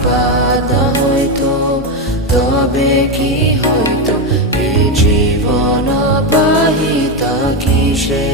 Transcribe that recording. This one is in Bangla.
আলোকপাত না হইতো তবে কি হইতো এই জীবন পাহিতা কিসে।